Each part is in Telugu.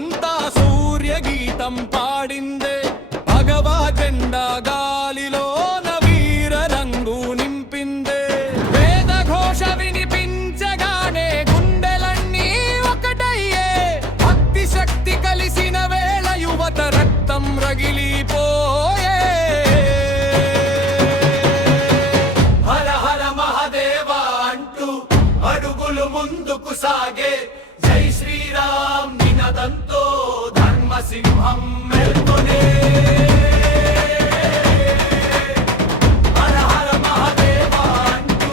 భూమంతా సూర్య గీతం పాడిందే భగవా జెండా గాలిలోన వీర రంగు నింపిందే వేద ఘోష వినిపించగానే గుండెలన్నీ ఒకటయ్యే భక్తి శక్తి కలిసిన వేళ యువత రక్తం రగిలిపోయే హర హర మహాదేవ అంటూ అడుగులు ముందుకు సాగే జై శ్రీరామ్ నినదంతో ధర్మ సింహం మేల్కొనే హర హర మహాదేవ అంటూ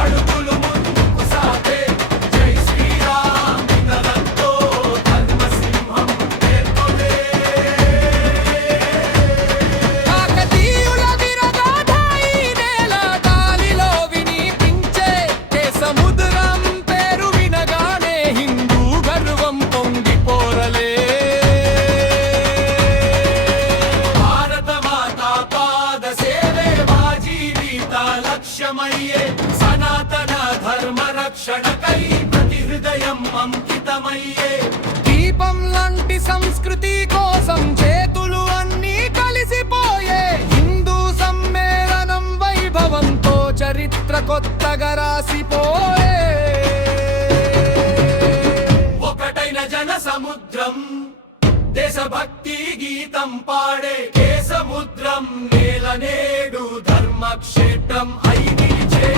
అడుగులు ముందుకు సాగే జై శ్రీరామ్ నినదంతో ధర్మ సింహం మేల్కొనే కాకతీయుల విరగాథ ఈ నేల గాలిలో వినిపించే సముద్రం పేరు వినగానే హిందూ గర్వం పొంగిపోరలే భారత మాత పాద సేవే మా జీవిత లక్ష్యమయ్యే సనాతన ధర్మ రక్షణకై ప్రతి హృదయం అంకితమయ్యే దీపం లాంటి సంస్కృతి కోసం చేతులు అన్నీ కలిసిపోయే హిందూ సమ్మేళనం వైభవంతో చరిత్ర కొత్తగా రాసిపోయే ఒకటైన జన సముద్రం దేశభక్తి గీతం పాడే కే సముద్రం నేల నేడు ధర్మక్షేత్రం అయి నిలిచే